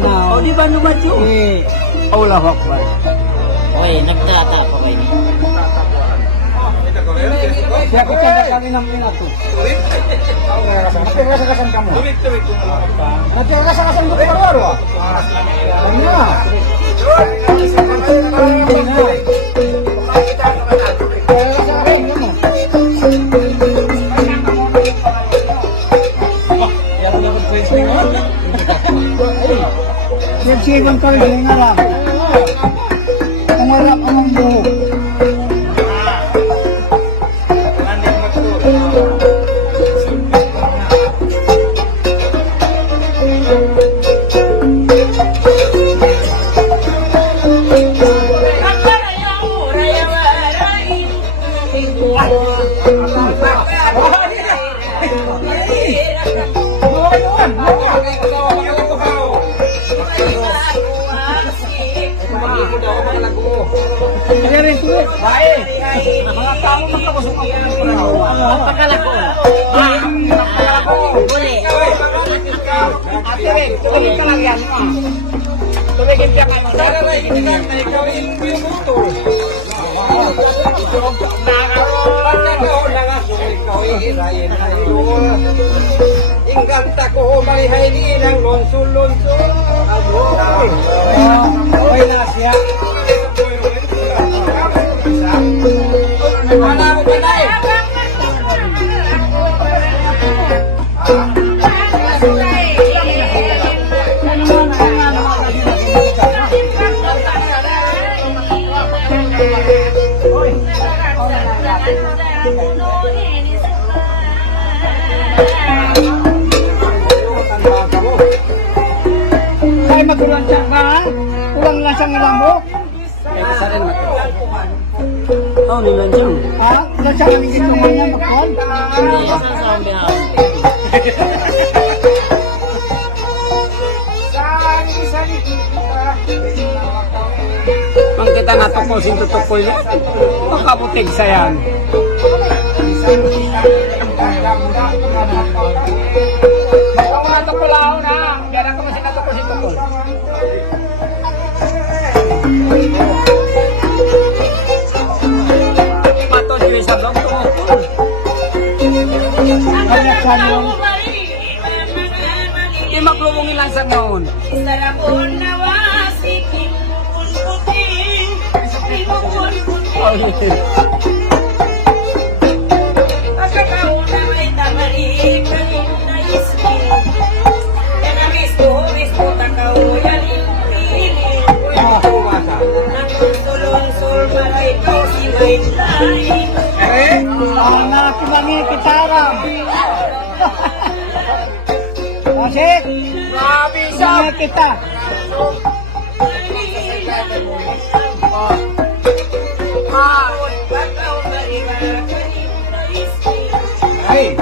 Oh, di ba lumaju? Allahu Akbar. Oy, nagtata pa kayo. Siya ko kaya kami ng minato. Natira-kasan kamu. Natira-kasan ko baru. Ano? Siya ko kaya ngarap. Ngarap ang buhok. mag-ipon daw, mga lago. Kaya rin tuloy. Bae. Mga tao magkabusok ang Pagkalako. pagkalako. Uli. Ate rin, tumigil ka lang yan. Tumigil ka kayo. Sana na ikitigam na ikaw yung minuto. Pagkakaon na nga, ikaw ihirayin na yun. Ingkanta ko, malihay din ang lonsul-lonsul. Okay na siya. Wala mo ba na eh? Ay, magulang siya ba? Ulang lang siyang ilang mo? Sa rin mo. Oh, nilan dyan. Ha? Ulang siya kaming gitungan niya, makon? Hindi, saan sa ang biyahe? Pang kita natukol, sintutukol niya. Makabutig sa yan. Kung natukol ako na, yan ako mas natukol, sintutukol. Pato, di sa blog, tumukol. Kaya sa nyo, di maglumungin lang sa noon. Oh, yeah. Anak kami kitaram. Masih? Bisa kita. Hey.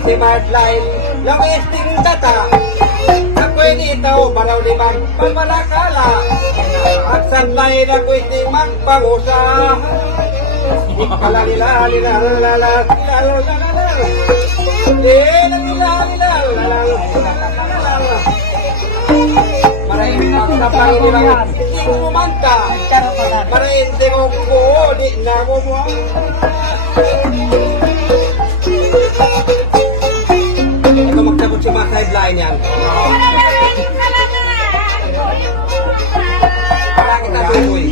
Si Martline, yung isting data, ako'y dito, balaw liman, pagmalakala, at sanlay na ako'y isting magpangusa. Maraming magtapang nilang hindi kumanta, maraming tingong ko, di na mo mo. Ito magtabot siya mga sideline yan. Para kita tuloy.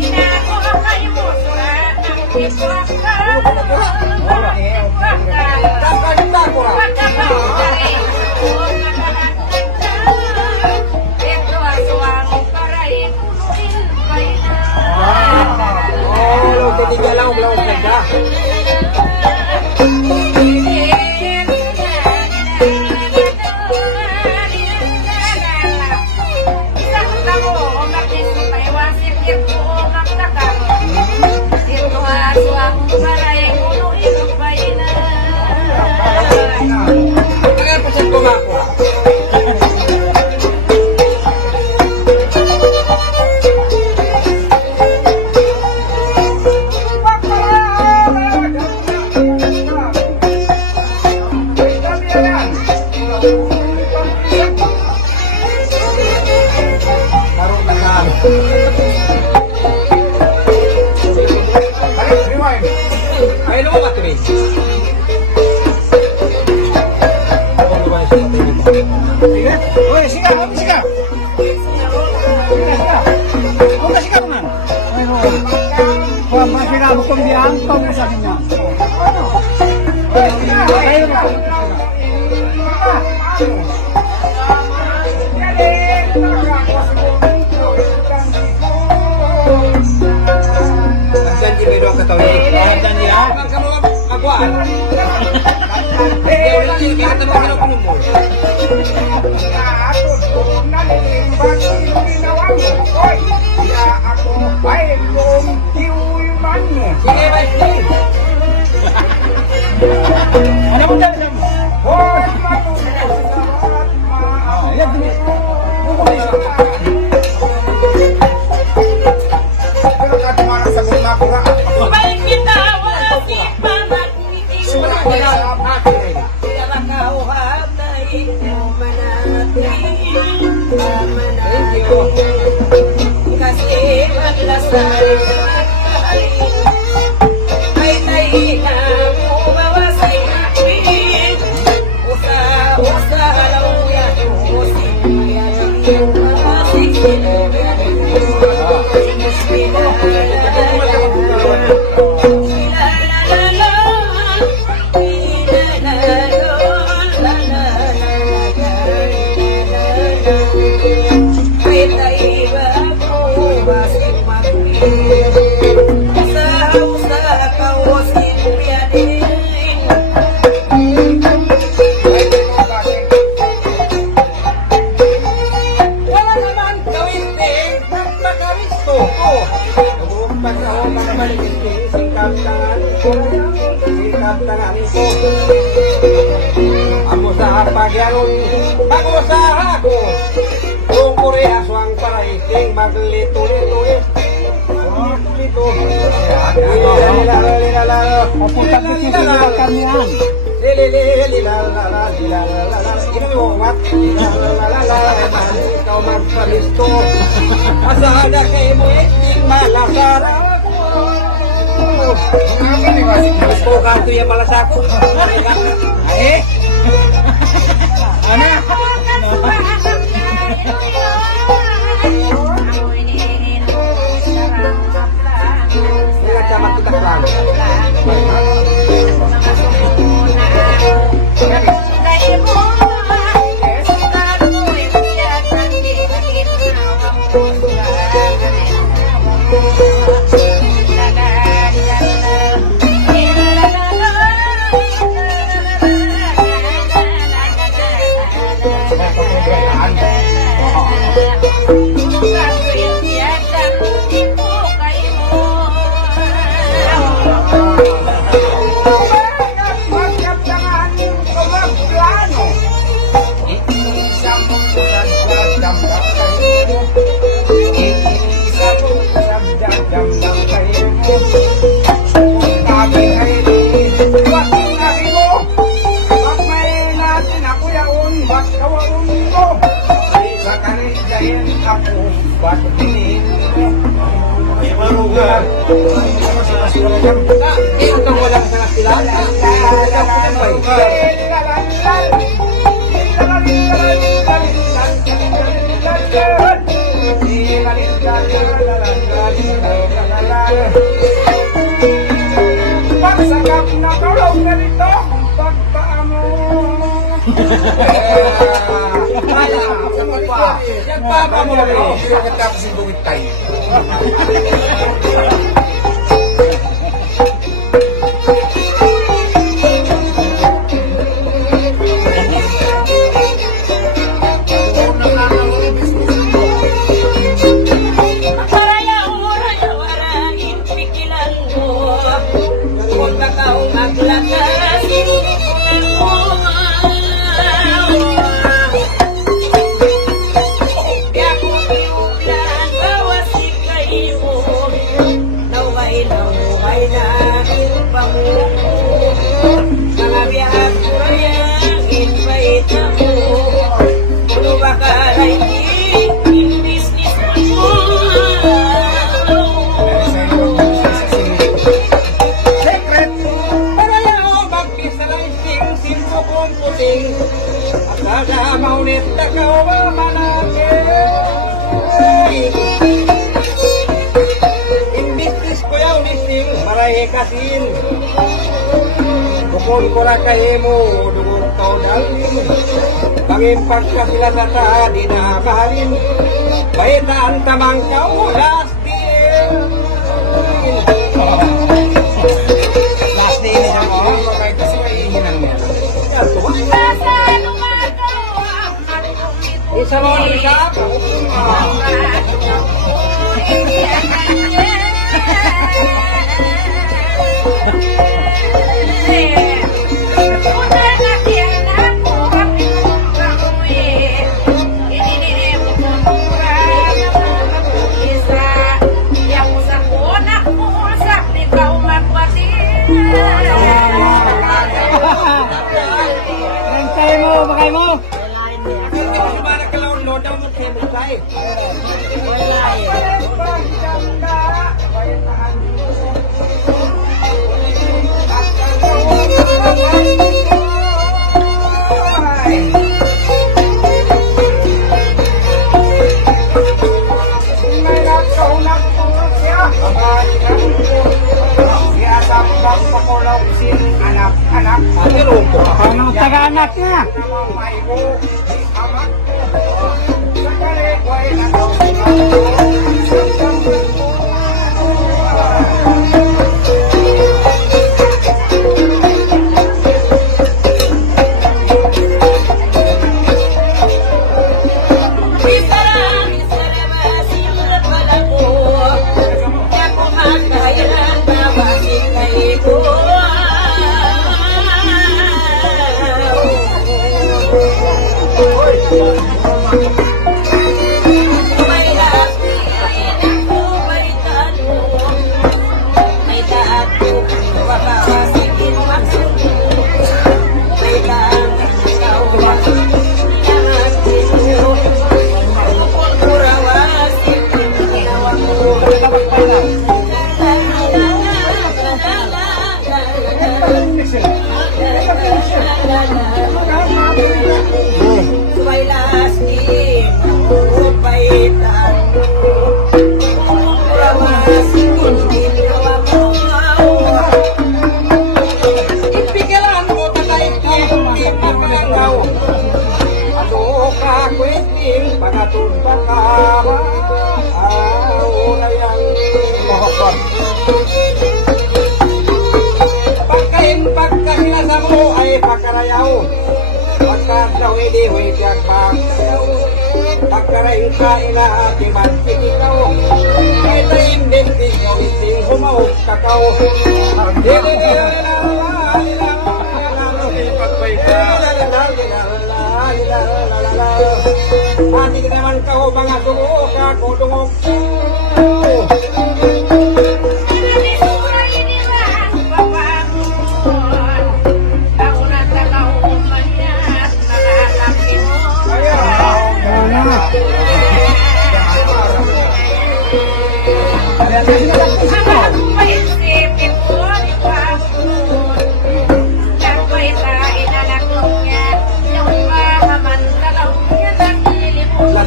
Oh, titigyan lang ang blawang ganda. Kaya po siya kumakuha. Ay, lumo ba ito eh? Sige. Oy, sigaw, kami sigaw. Kung sigaw man. Kung masira mo kung diyan, kung sa kanya. Ay, Janji medong ketahui. Janji ya. Kamu magwaan. Ano mo dyan? Balik kita wala si pamagniting Kaya kauhab na ikaw manating Kasi maglasal ay tayo mo mawasay akin Usa alaw yan Usin yan Usin Wala naman gawin din magpagaristo ko. Pagkahon ng maligiti, singkap tangan ko. Ako sa pagyaron, ako sa ako. Kung kuri aswang paraiting, maglito-lito eh. Lito. Papunta dito sa kamihan. Ini mo mat. Ikaw magpalisto. Asada kay mo iting malasara ko. Gusto kanto yung malasako. Ay. Ano? Sila camat kita lang. Pagsakap na tulog na nito, pagpaamo. Kasin Bukon ko na kayo mo Dugong tao dalin Bangin pagka sila na ta Di na mahalin Bayitaan tamang kau Last day Last day ini kan. Oh, kasi may ihinan mo. Sa mga bisap. Rentay mo, bakay mo. Kasi ba nagkalaon-load daw mo kayo multay? Anak-anak Pero po. Ano taga-anak niya? namang may mo amat sa kalikway na daw Ipigalan mo tatay hindi magkakaw. Ato ka kweting pagkatulpan ka. Una yang mohon. Pagkahinasa mo ay pagkarayaw. Pagkadaw hindi huwag pagkayaw. Pagkaraing ka inaating mansik ikaw. Kay taim din ikaw iting humahog kakao. Mati ka naman kau mga sumo ka kudungog.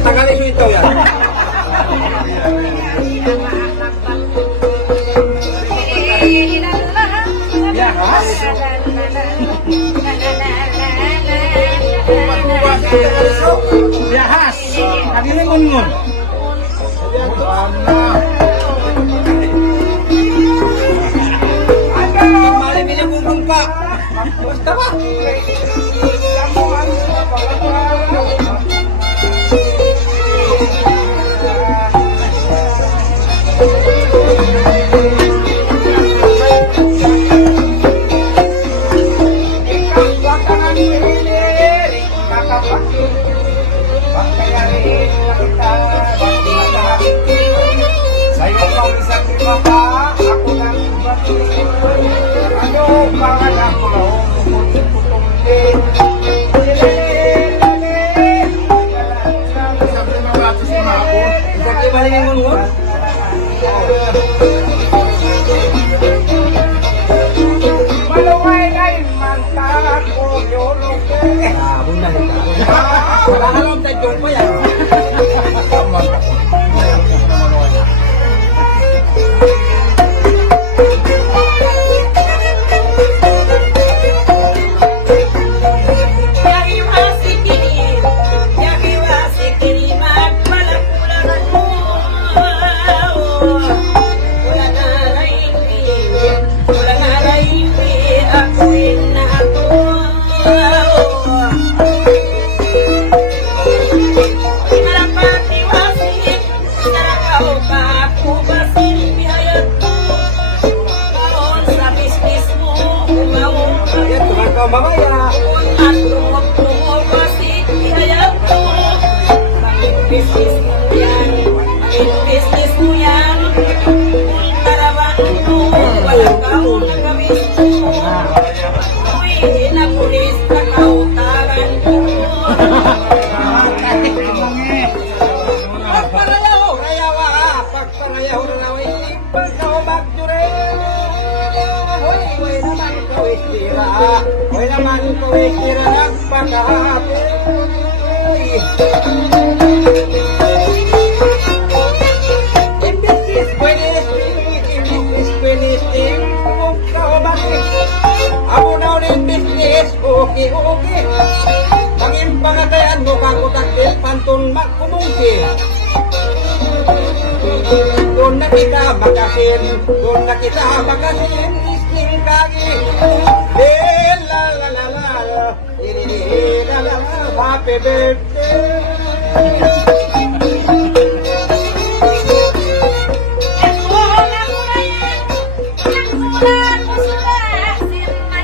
Tagalin mo ito yan. Biyahas. Sabi mo ngun-ngun. Mali binabubong pa. Basta ba? Sa'yo pang isang mata, ako nang ano pangalan ko raw, Isang iba rin yung ngungun. Maluway na yung manta ko, yulog Wala ka lang tayo pa yan. Aku Yan, tuman ka mamaya. At lumog-lumog kasi hayag ko. Bakit business mo yan? Bakit business mo yan? Kung karawan mo, walang kaon ang gawin mo. Uy, na pulis na kautaran ko. Pagparayaw, rayawa ka. Pagparayaw, rayawa. Ipag ka o bagdure. Hoy naman ko istira. Hoy naman ko istira. Nagpakahapoy. Imbis pwenisting. Kung ka o bakit. Amo na ulit business. Okay. Pangin pangatayan mo kang utakil. Pantun magkumungsi. Doon na kita bakasin, isling kagi. La la la la, la la la, happy birthday.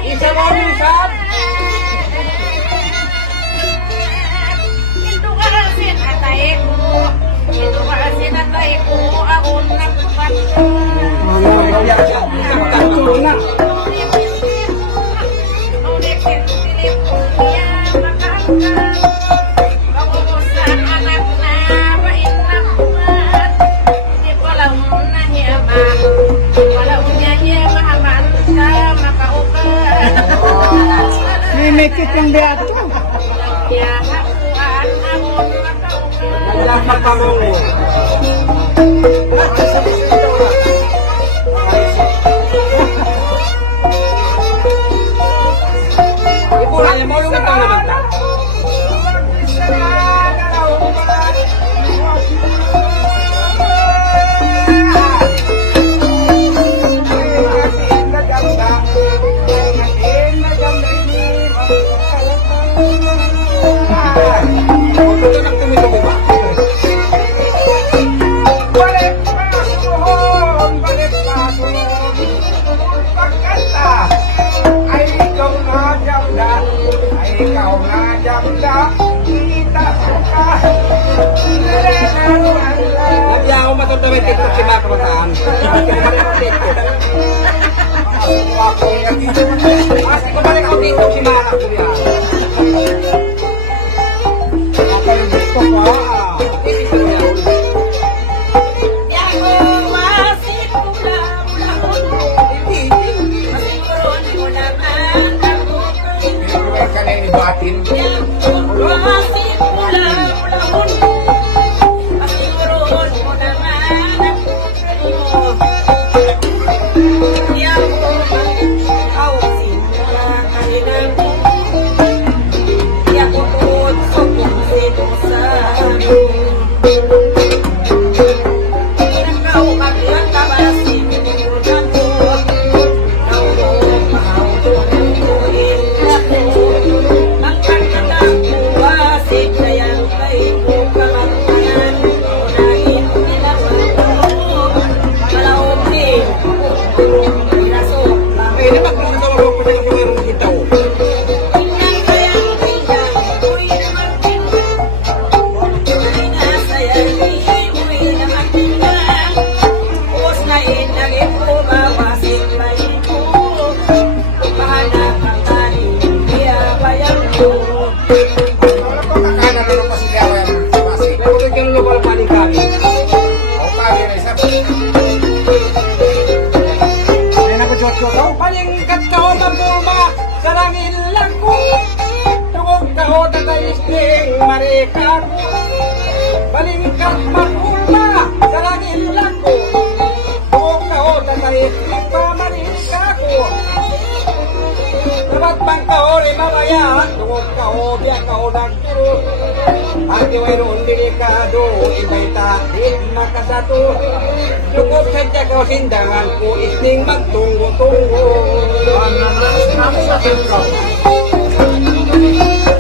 Isa mo rin sab. Mimikit yung beato. Nandiyan magpamungo. Ipunan niya, maulong ito naman ka. Ito nang tumitubo ba? Balik pasuhon, pagkanta ay ikaw nga jamda, kita ka. Hindi ako matutawid TikTok si mga kabataan. Mas kumalik ako TikTok si mga kabataan. Ako yung gusto ko. Kanay batin. Ini mah kalau kalau mau punya kemarin kita. Palingkat ka o mapulma, sarangin lang ko. Tungog ka o tatayisting marika ko. Palingkat mapulma, sarangin lang ko. Tungog ka o tatayisting pamarika ko. Dapat bang ka o rin mamaya, tungog ka o biya ka o nagturo. Ang diway noon delikado, iba'y tahin makasato. Tungkol sa tiyaga o sindangan ko, isning magtungo-tungo.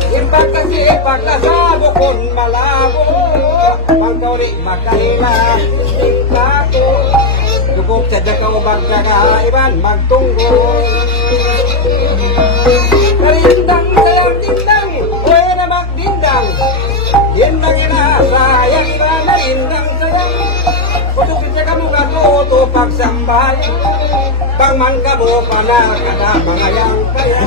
Ipagkasi, ipagkasabo kon malabo. Pagkauli, makahina, isning kako. Tungkol sa tiyaga o bagkaga, iban magtungo. Karindang sayang dindang, huwag na magdindang. Dindang ina, sayang ina na rindang sayang. Kutukin siya kamu katuto pagsambay. Bangman kamu pana kada mangayang kaya.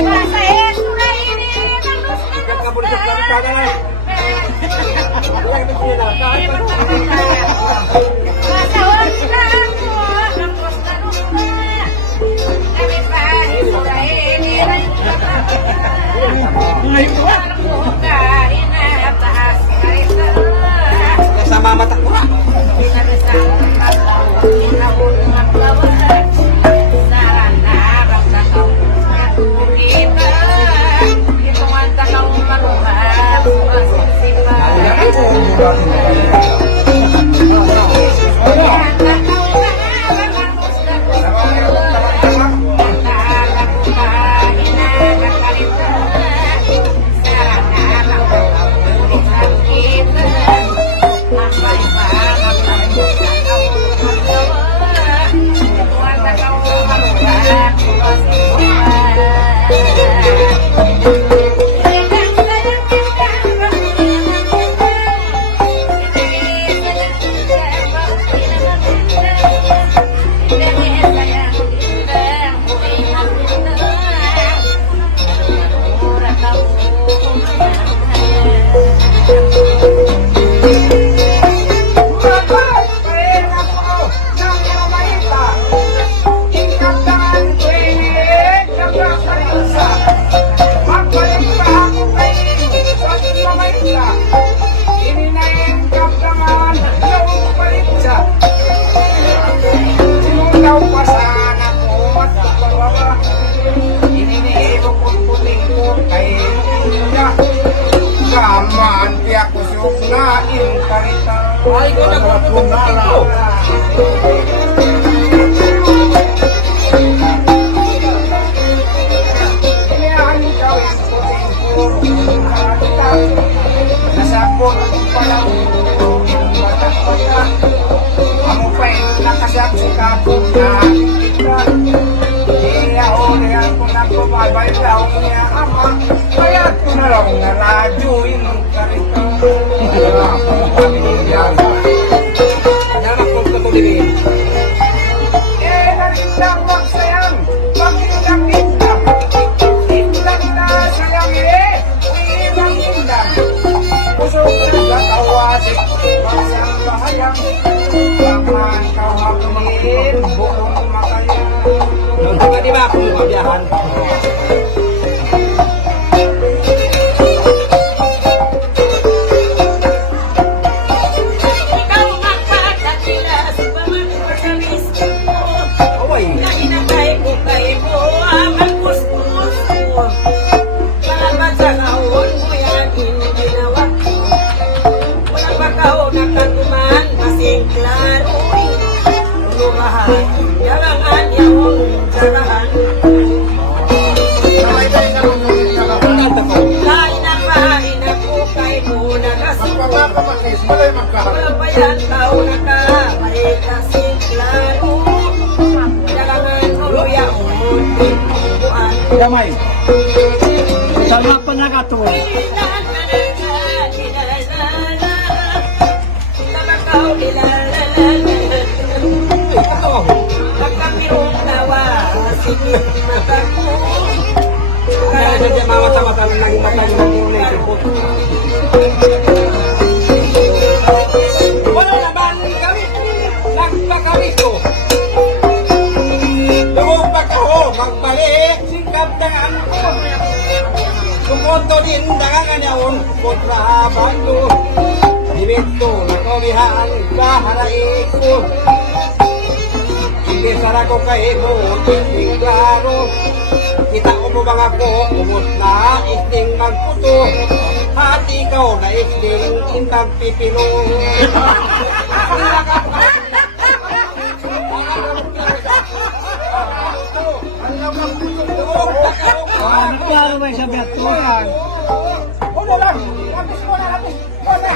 Masa eso na ini, bagus na Kabulit ka na kada na. Huwag na sila. Masa oras na ako, bagus na lupa. Kami pa, eso na ini, Sama mata kurang. Ay, ko na ko na. Nasabot pa lang bata-bata. Amo pa yung nakasap sa kapon na kita. Iya ko na kumabay daw niya ama. Kaya ko na lang na radyo yung karita. Dapat kong katulibin. Narindang magsayang, pagindang-indang. Indang na sayang uwibang-indang. Puso ko nagkakawasik, pasang bahayang. Paman kawakunin, buong makayang. Nung di ba ako mabiyahan? Jangan yang carahan lain lain aku kay mo na kasi bayan tao na ka may kasi klaro jangan luya umutin buwan Damay. Sama pa na ka to. Pagkapirong tawa sige mataku Kaya na dyan mata-mata na naging matang naging wala na ba kami? Nagpakawito. Lumumpak ako, magbalik, singkap tangan ko. Sumunto din, dangangan yawon, kontra bando. Dibito, nakomihan, kaharaik ko. Hindi sana ko kahigo, hindi klaro. Kita ko mo bang ako, umot na isling magputo. At ikaw na isling indang pipino. Nagklaro ba yung sabi at tuhan? Ulo lang! Lapis mo na! Lapis mo na!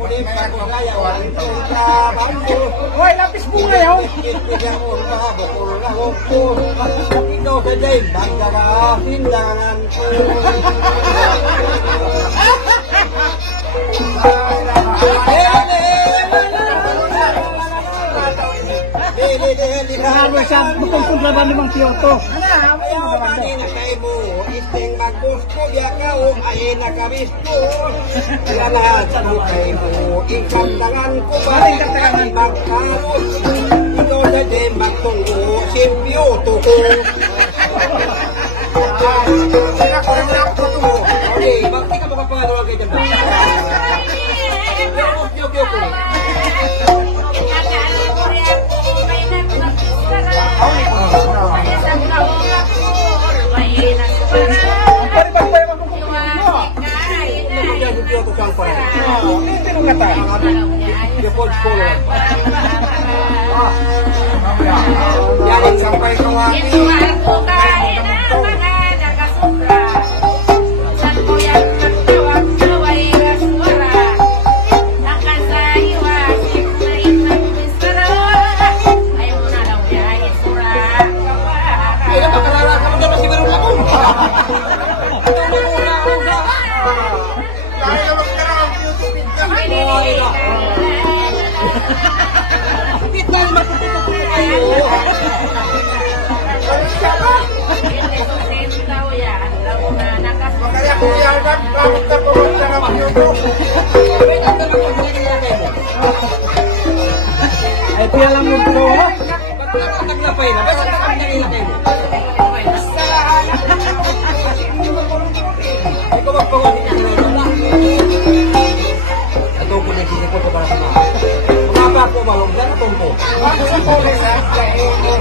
Kunin pagkakayawan sa bangko. Hoy, lapis bunga yaw. Itigyan mo na bukol na hukpo. Ikaw sa dyan, pagkakasin dangan ko. Ano siya, bukong laban ni Mang Kyoto. Ayaw mani na kay mo, isting maggusto biya ka o ay nakabisto. Kaya lahat sa kay mo, ikandangan ko ba ay magkaros. Ikaw na din magtunggo, simpyo tuko. Okay, bakit ka makapangaluan kayo dyan ba? Yo. Jangan sampai kewati. Makanya aku biarkan kamu terpuruk dalam YouTube. Ay, pialang mo po. Naglapay na, bakit kami nangilakay mo? Ikaw magpawag ka na wala. Ito ko na giniko ko para sa mga. Mengapa aku malong dan tumpo? Aku boleh saja ini.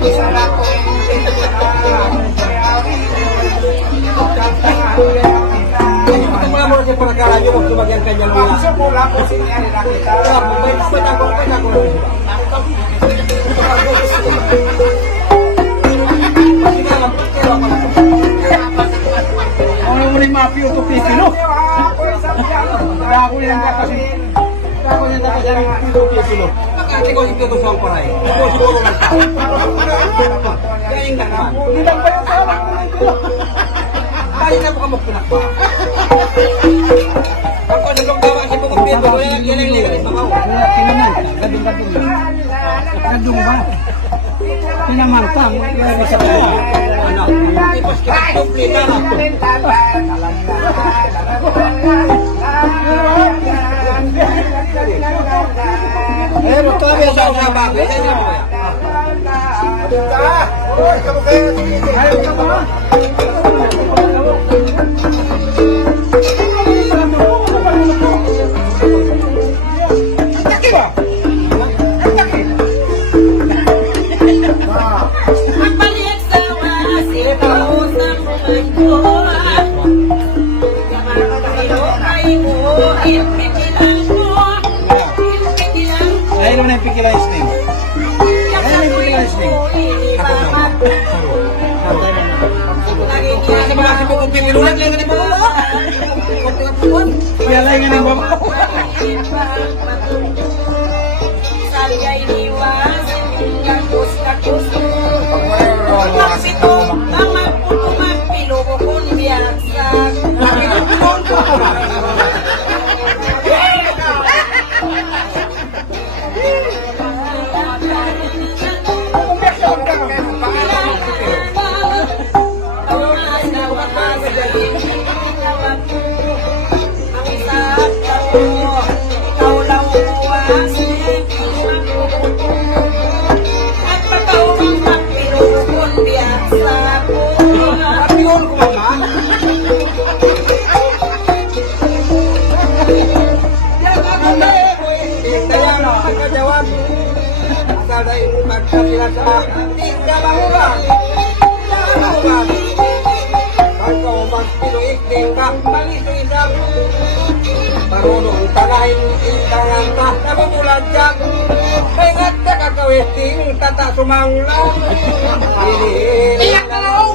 Bisa aku Mula mo sa pagkakala nyo, magtumagyan kanya ng wala. Semula po sini ada kita. Baik ako. Pasti ka lang, pero ako lang. Ang uling mapio to Pilipino. Dako yan ka kasi. Dako yan ka kasi yung Pilipino. Makati ko ito sa ang paray. Ako siguro lang tao. Kaya yung naman. Hindi lang ba yung tama? Kaya na po ka magpunakpa. Ako nagong gawa si Pukong Pito, yan ang ligalit makaw. Tinaman ka, gadong-gadong ba? Gadong ba? Tinaman ka, ilagay sa kanya. Anak, ipos kita kumplita na po. Eh, magkabi Sa usa bago, yan yung mga. Kamu kayak ini. Ayo kamu. Magbalik sa wasit ko sa mundo. Ay mo, ipikilan mo. Ipikilan mo. Ayun naman yung pikilize name. Sa mga si Pukong Pito, lulag lang yung mga. Piyalay nga ng baba. Salya'y liwas, kakus. Magsito, ang magputo magpilo ko kung biyagsak. Pinon ko po ba? Pinon ko ba? Kaya nakakajawab. Asal na yung magkasilasa. Tingga bangulan. Bangulan. Pagka magpiluik, tingka. Malisigap. Marunong talahin intangan ka. Nabubulan dyan. Maingat ka kakawiting. Tata sumanglang. Iyak ka na ako.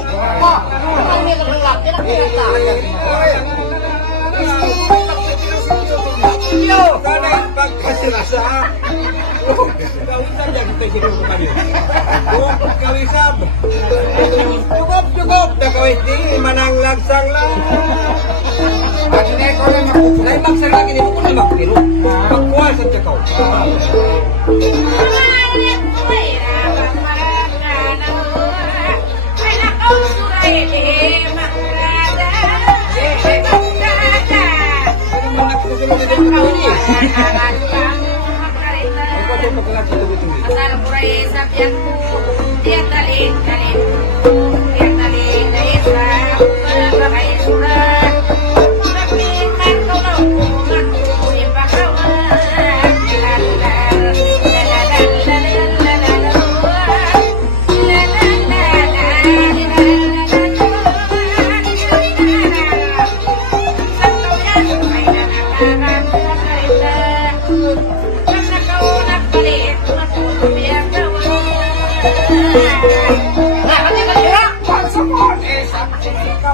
Karena pagkasirasa. Kawisan yan kita sino ko kanyo. Kawisan. Cukup. Nakawit di manang lagsang lang. At hindi ko na makukuha. Lain magsang lang ini ko na makpiro. Magkuha sa tiyakaw. Ano man nagsusunod din ko ini. Ikaw ito pagkakas ito ito. Asal purai sabianku dia talin dia talin desa berbagai surat tapi kan tolong yang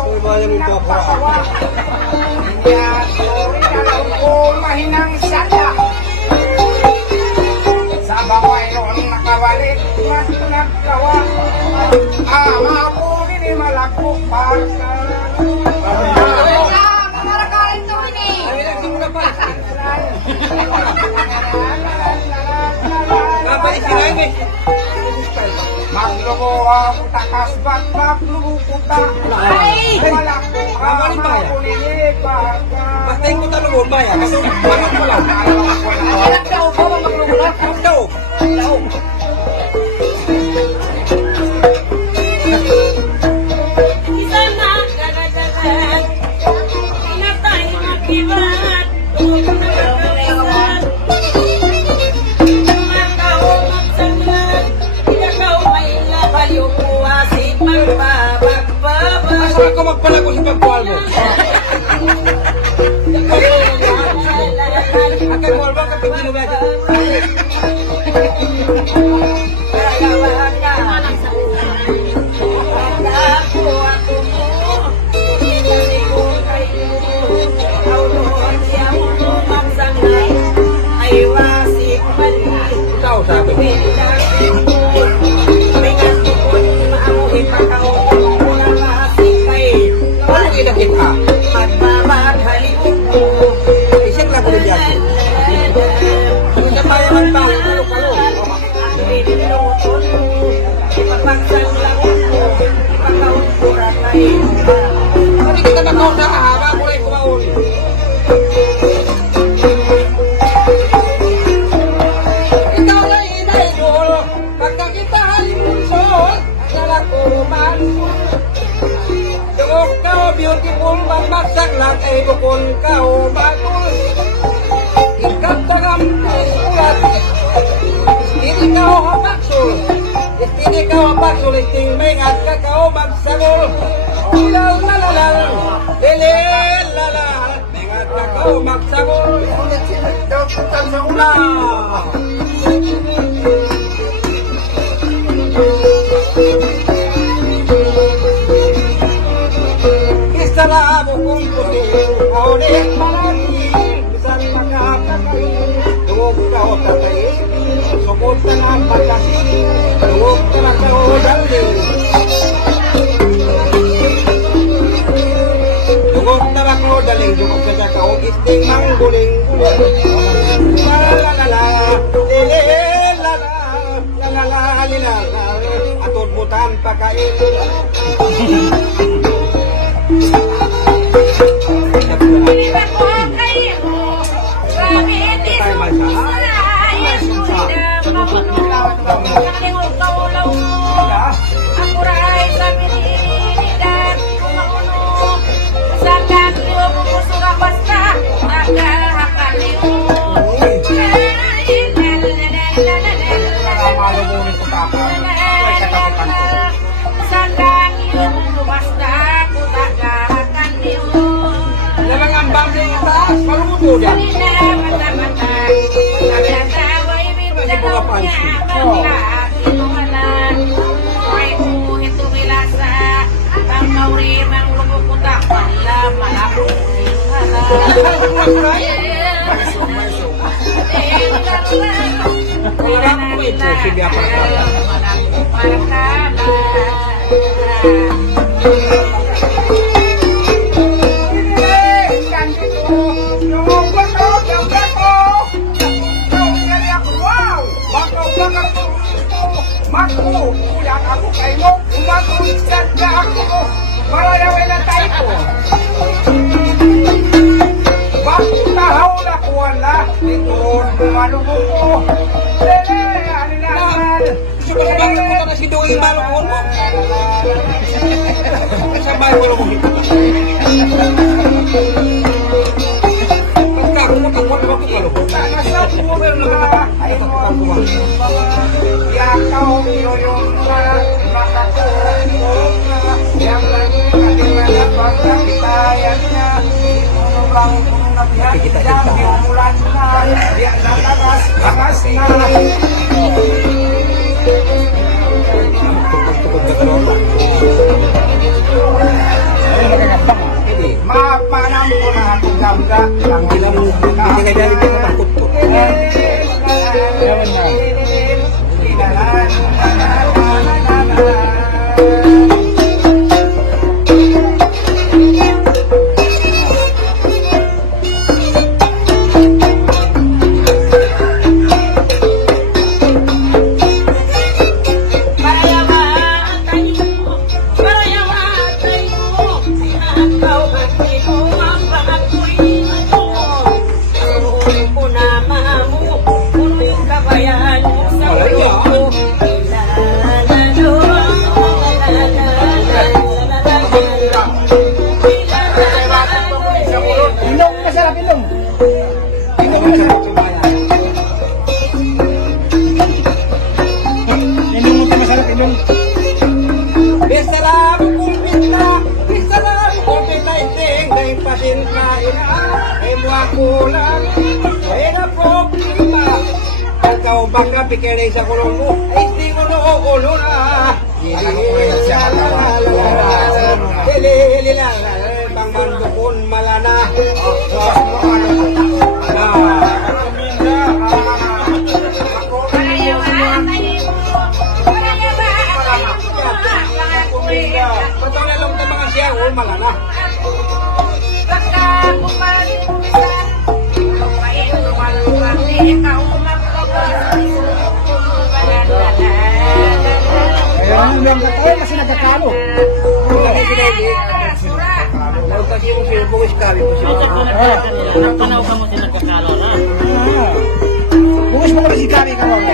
Uy, mahal yung papa. Kaya, sorry na lang ko mahinang sada. Sa baway ron nakawalik, mas nagkawa. Mabunin ni malakok parka. Ay, nagsimula pa. Kapay sinay eh. Maglubo ako takas ba't maglubo ta. Ay! Malakok mabunin ni parka. Basta yung kuta lumon ba yan? Kasi mangat mo lang. Anak daw ko maglulot. Ikaw. Isa na kadadagan pinatay makibat Asa ako magpalago sa pagkuhal mo? Akan kuhal ba kapag ginuwag? Ikaw sabi. Ano kinakit ka? Isip lang ko rin yan. Kung kapayaman ba? Kalo-kalo. Hindi kita nakaw sa kahaba ko rin kumaon. Ikaw na inaidol. Pagka kita halimunsol, akala ko man. Dugog ka o beautiful, magbagsak lang ay bukol ka o bagol. Ikatagam ay sulat. Istini ka o hapaksul. Istini ka o hapaksul. Isting may ngat ka ka o magsagol. Ilaw lalalal. Lilil lalal. May ngat ka ka o magsagol. Isarabo kong puti, kaulit malaki, bisan makakakay, tungog ka o tatay, sukot ka ng pagkasi, tungog ka na ka o dali. Tungog na ba ko daling, tungog ka ka o isting mang guling-guling. Malalala, lililala, lalala, lilala, atod mo tampakain. Malumunin ko pa ako. Huwag sa kapitan ko. Namang ambang din yung taas, maluto yan. Kasi mga pansi. Ang Wala ko ito, sige apa Maku, ulang aku kayo, umakulisan ka ako, malayawin na tayo ko. Bakit tahaw na kuwala, ito malungo ko. Lele, alinahan. Gusto ko bang nakuha na si Doi malukuhan mo? Sabay wala mo kita. Pagka ako matakot ako malukuhan. Sana sa puwala, ay mo ang yakaw yoyon na, makakuha na, yang lagi kadimana pagkakitayan niya, bang nabihan yung ulan na, dia nakakas na. Mapanam ko na akong gamga, ang ilang Hindi ka galing ka takot ko. Ilong, masarap ilong. Ilong, masarap. Ilong mo masarap ilong. Bisalam kung pinta, bisalam kung pinta iting, dahil pa din kaina, ay mga kulang, ay na problema. Ikaw baka pikirin sa kulong mo, ay di mo nauulo na. Hili lang, bang mandukon malana. Betul na lang mga siya, malana. Kaya ang ulang tayo kasi nagkakalo. Lalu kasi yung sinubungis kami po siya. Napanaw ka mo sila kakalo na. Bungis mo kami si Kari ka ron.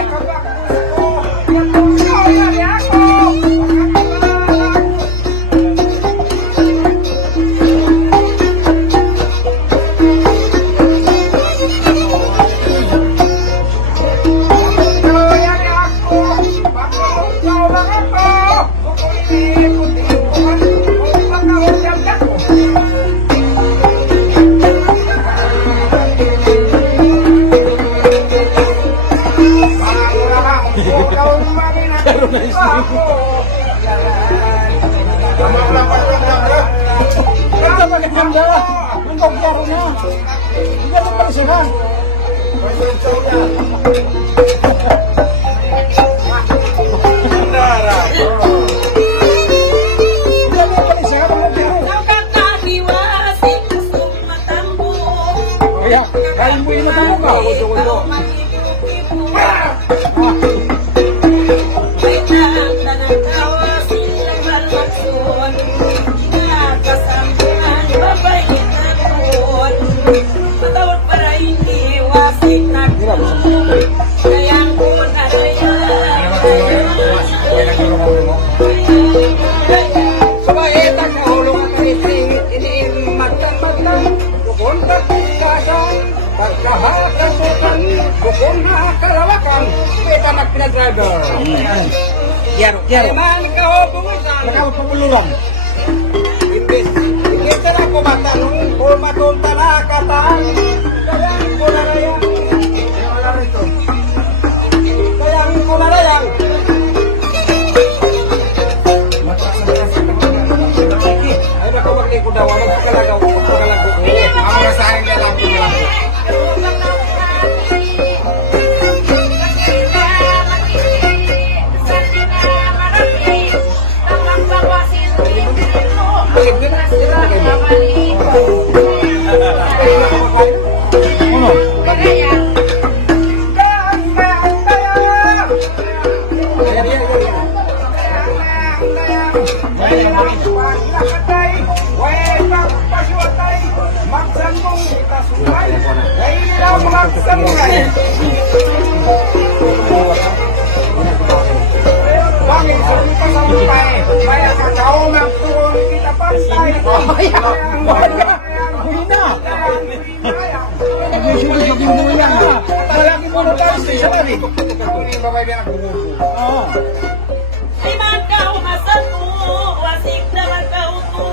Ito pa naganda. Ang pagkaro na. Hindi ka pa siya. Kaya, kain mo yung matamo ka. Sumaitang kahulong at itingit, iniimatang-matang, bukon pagkasan, pagkahakasukan, bukon nakakalawakan, kita magpinadriver. Yaro, yaro. Man ikaw bungisan. Nakawag panguluran. Imbis na ako matanong, kung matunta na katang, kayang ko na rayang. Kayang ko na rayang. Ay, naku, maglikod daw. Magpakalagaw. Magpakalagaw. Uno. Ay magkau masatu, wasik na magkau tu.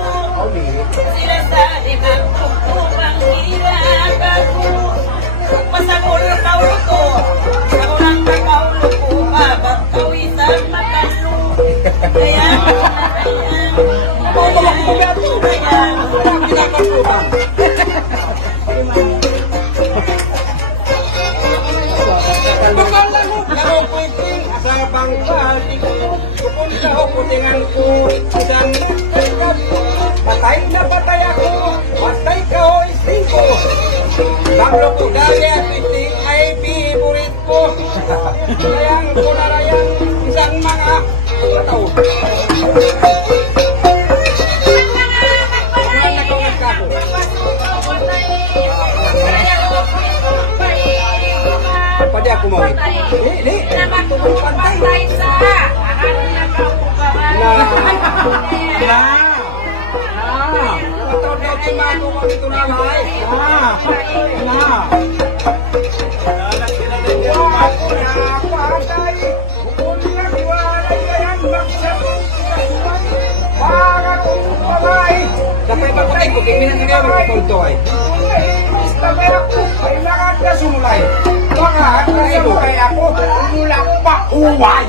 Sila sa imang tukang hiragaku. Pasagol kau luto, ako lang kau luto, babat kau isang makalu. Kaya, patay na patay ako, patay ka o isting ko. Pablo ko dali at isting ay favorite ko. Rayang ko na rayang isang mga tao. Pwede ako mawin. Hindi. Patay sa Dapat makutin ko, tingnan nyo yung mga ito ay. Istamay ako, ay lahat na sumulay. Lahat na sumulay ako, mula pa uway.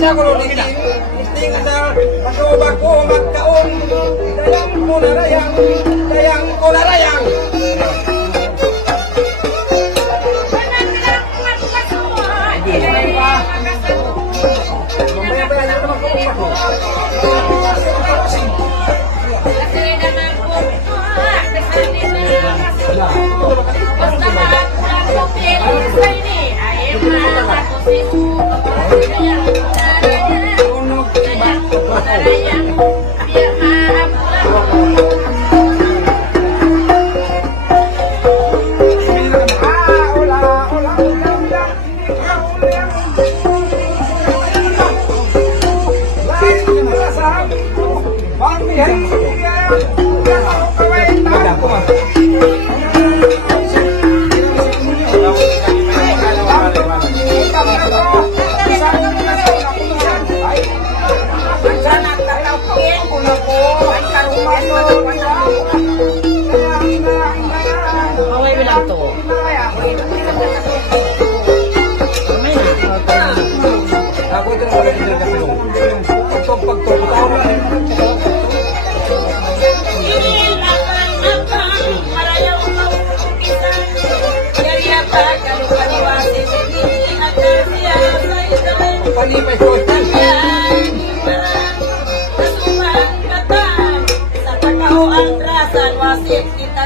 Sa kulunitin, isting sa masuba ko magkaon. Dayang ko na rayang, dayang ko na rayang. Yan,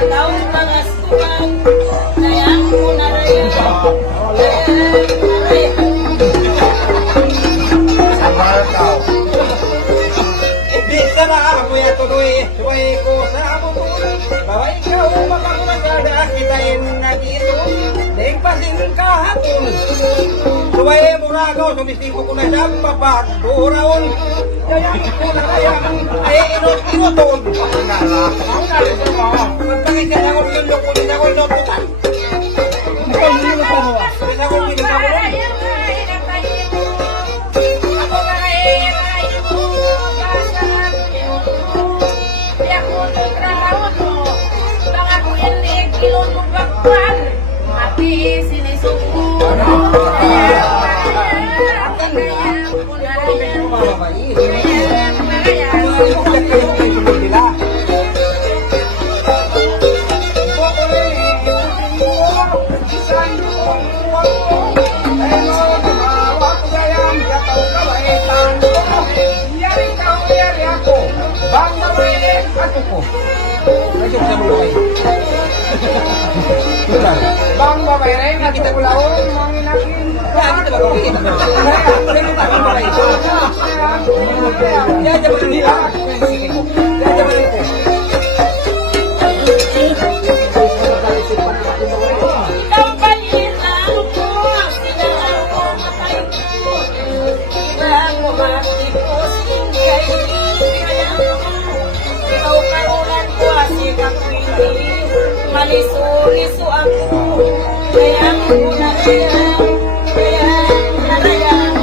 Ikaw mga suman, sayang mo na rin. Sabar kau. Di sana ako ya tuloy, suway ko sa butulan. Bawa ikaw makakumasada, kitain na dito. Deng pasing kahapon. Suway mo na ako, sumisipo ko na siya, papagduraon. Kaya ko na kaya, ay inot-inoton. Magpangit ka na ako, tundok ko din ako inotutan. Ikaw hindi mo pa ba? Bisa ko pinagkakulong. Mati sinisuko. Bang babayaran na kita ulaon, manginakin. Ya, jangan nila. Ya, jangan itu. Malisu-lisu aku, sayang mo na sayang, sayang na sayang.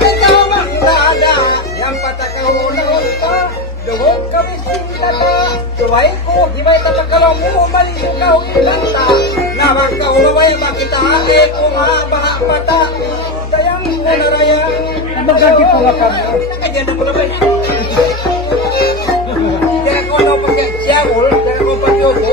Ikaw ang dada, yang patakaw-law ka. Duwag kami sintata. Suway ko, himay tatakalaw mo, malisugaw ilanta. Nawag ka ulaway, makita ake kung haba pata. Sayang mo na rayang. Magagi pala kami. Nakadyan na mo na ba yan? Kaya ko na pagkasyagol, kaya ko pagyogo.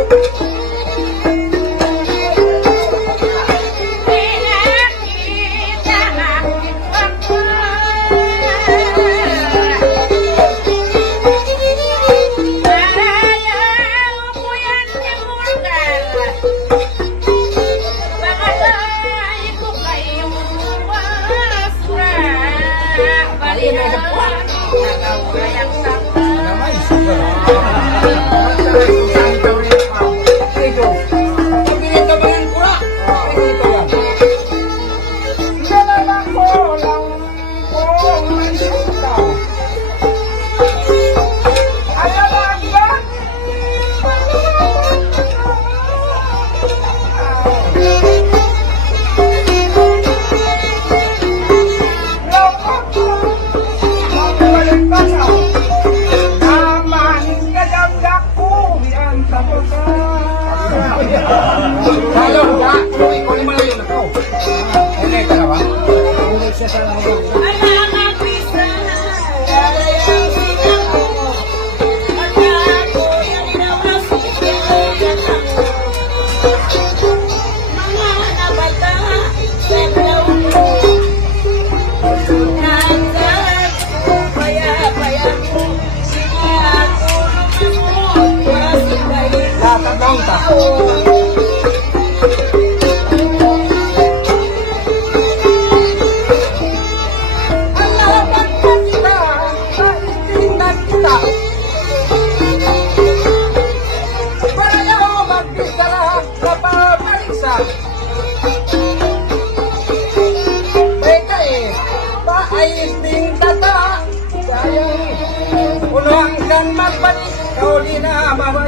Kau di nama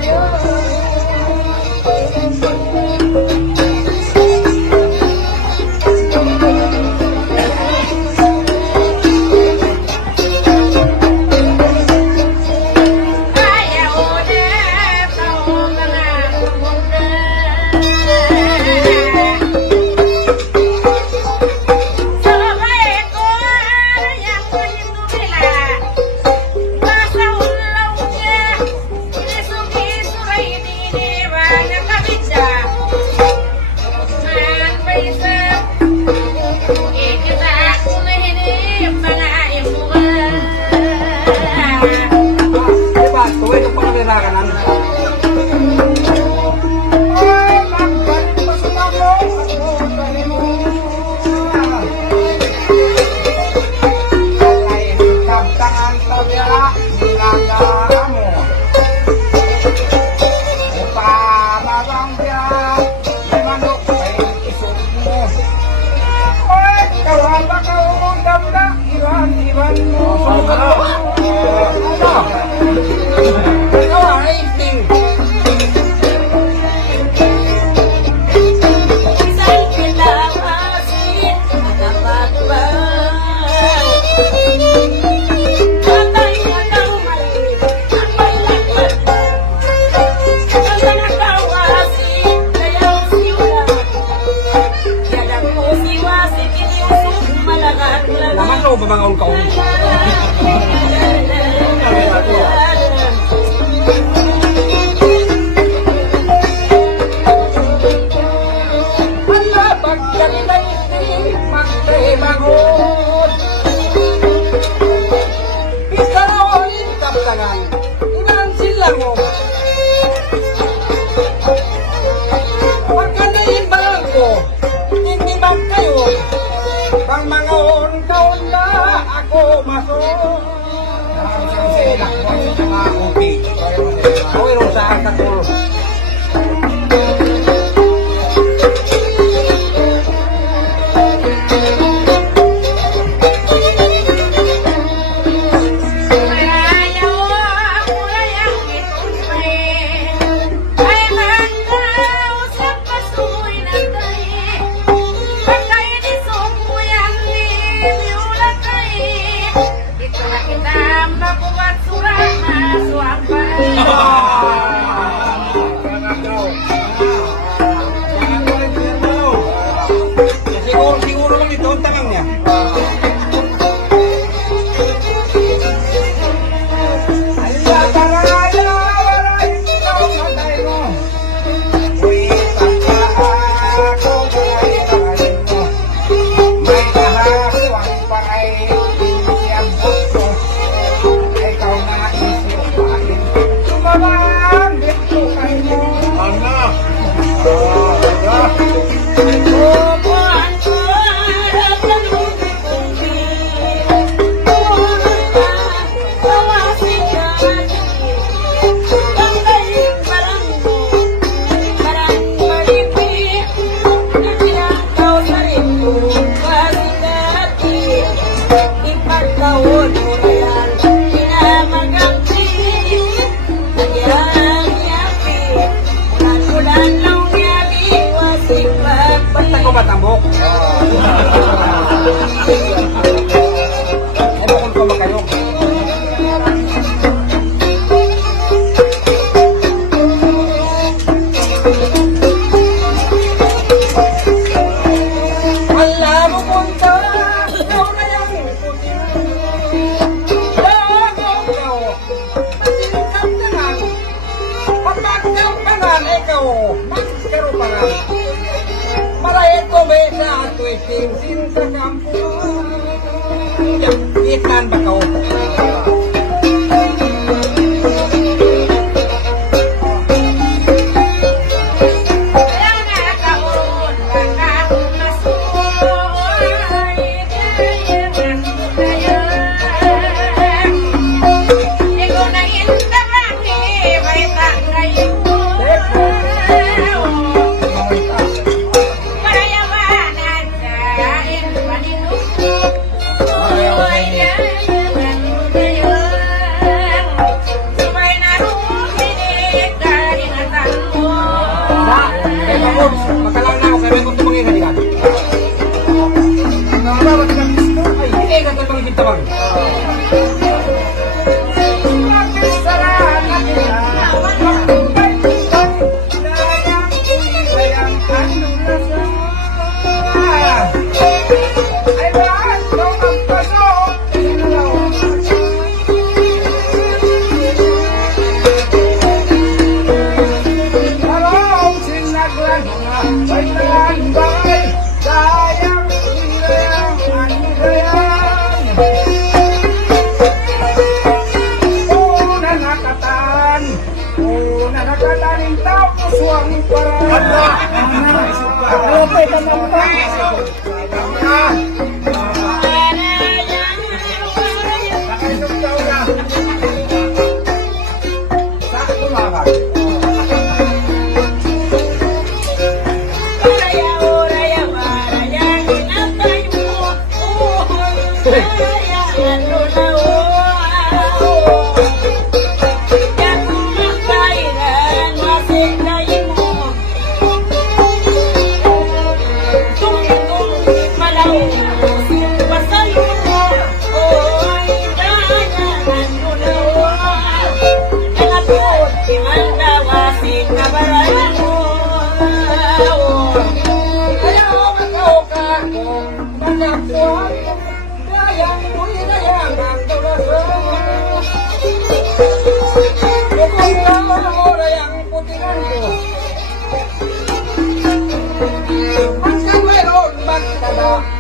Ini sugi surai ini baka umundam na iwan-iwan mo. Ikaw ang rating. Isa'y kinawasin, dapat ba? Patay na daw maliit, ang may lakad. Ang nanakawasin, kayaw siwa. Yalang ko siwa, sikiniusok, malakad-lakad. Naman ko ba mga ulkaon? Hala, pagkakitay-iti, magkahibangon. Ikaroon, kaptangan, inan sila mo. Pagkanayin ba ko, hindi ba kayo? Pang mga taon na ako maso. Ako yung saan ka to. Siguro lang ito ang tangang niya. Basta ko matambok. Ano kung kumakayong? Wala mo punta, ikaw na yan. Ikaw, masilingkap na lang. Pagkakaw pa nga, ikaw, magkaro pa nga. Para ito may sa ato'y tingsin sa kampo. Itan ba ka? Makalang na ako, kaya may gusto mong ingalikan. Ay, hindi ka ito pang bintawang.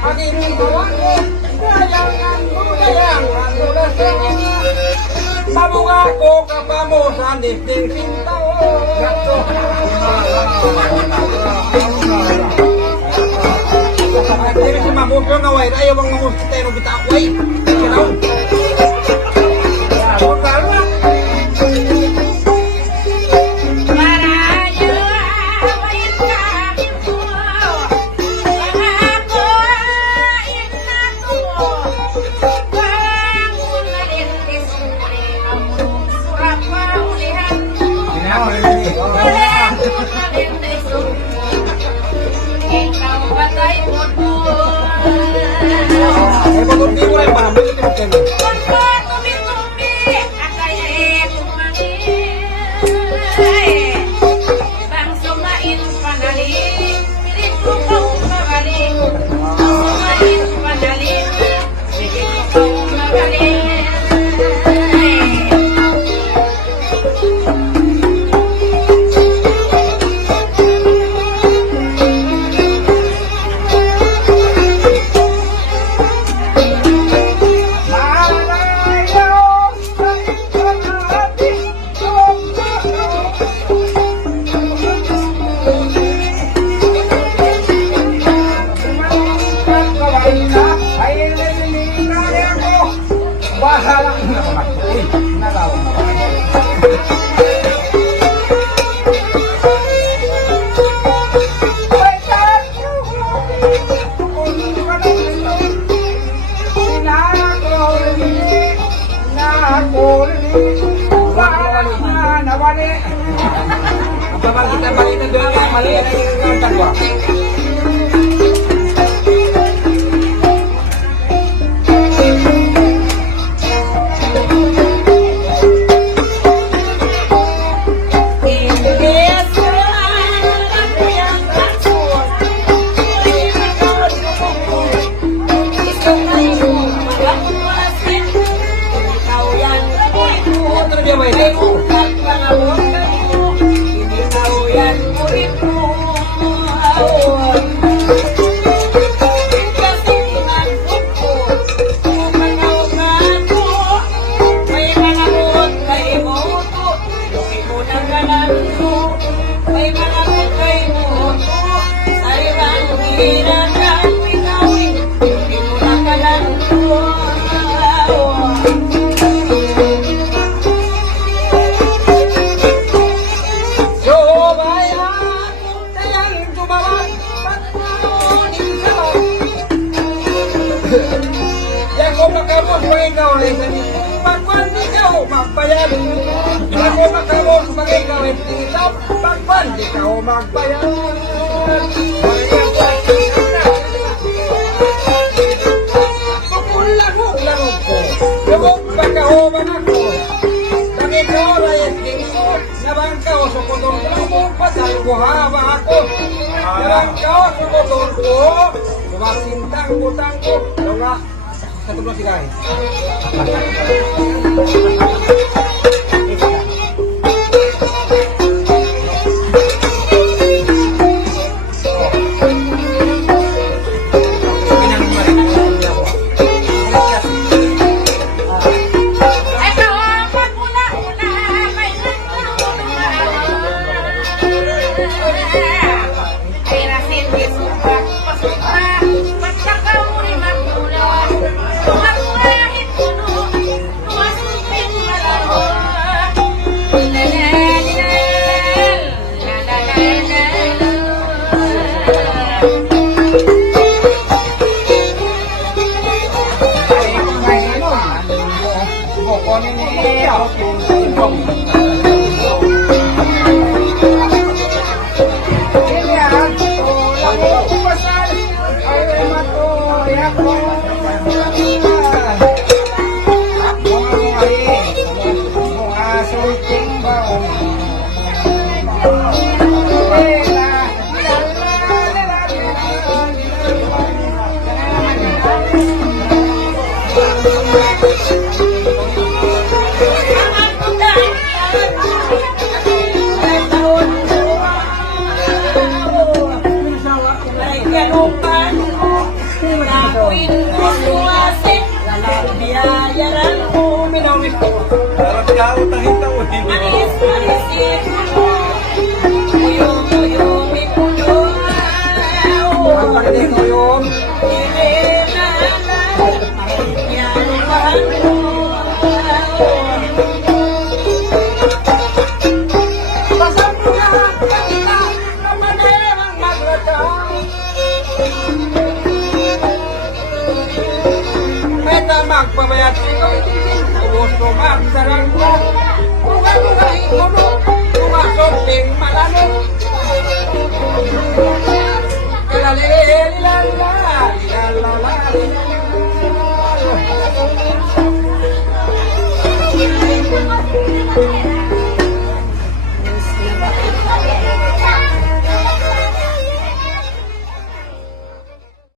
aking bawago, dayangan mula sa pamunga ko kapamusan ding sintao. Jadi si mabuk ko nga way, ayaw ang mga tayo bitakway. Kinaw. Kapag kita balik na doon, mali ang tagwa. Magbayad ako makamo sebagai kawin kita pagpan di kau magbayad lagu ko lubog pagkahuman ako bakit ko layas tingko nabang kau sa kutong lubog pasal buhaba ako nabang kau sa kutong ko sumasintang butang ko nga satu dua tiga Harap siya utang hitaw. Manis, manisin mo. Uyong, uyong, ipulong. Ang dito yung pasang mo na kanina na manayang magratang. Meta magpabayat ikaw, gusto magsarang ko. Kung ano na ikulo, kumasoping malamig. Thank you.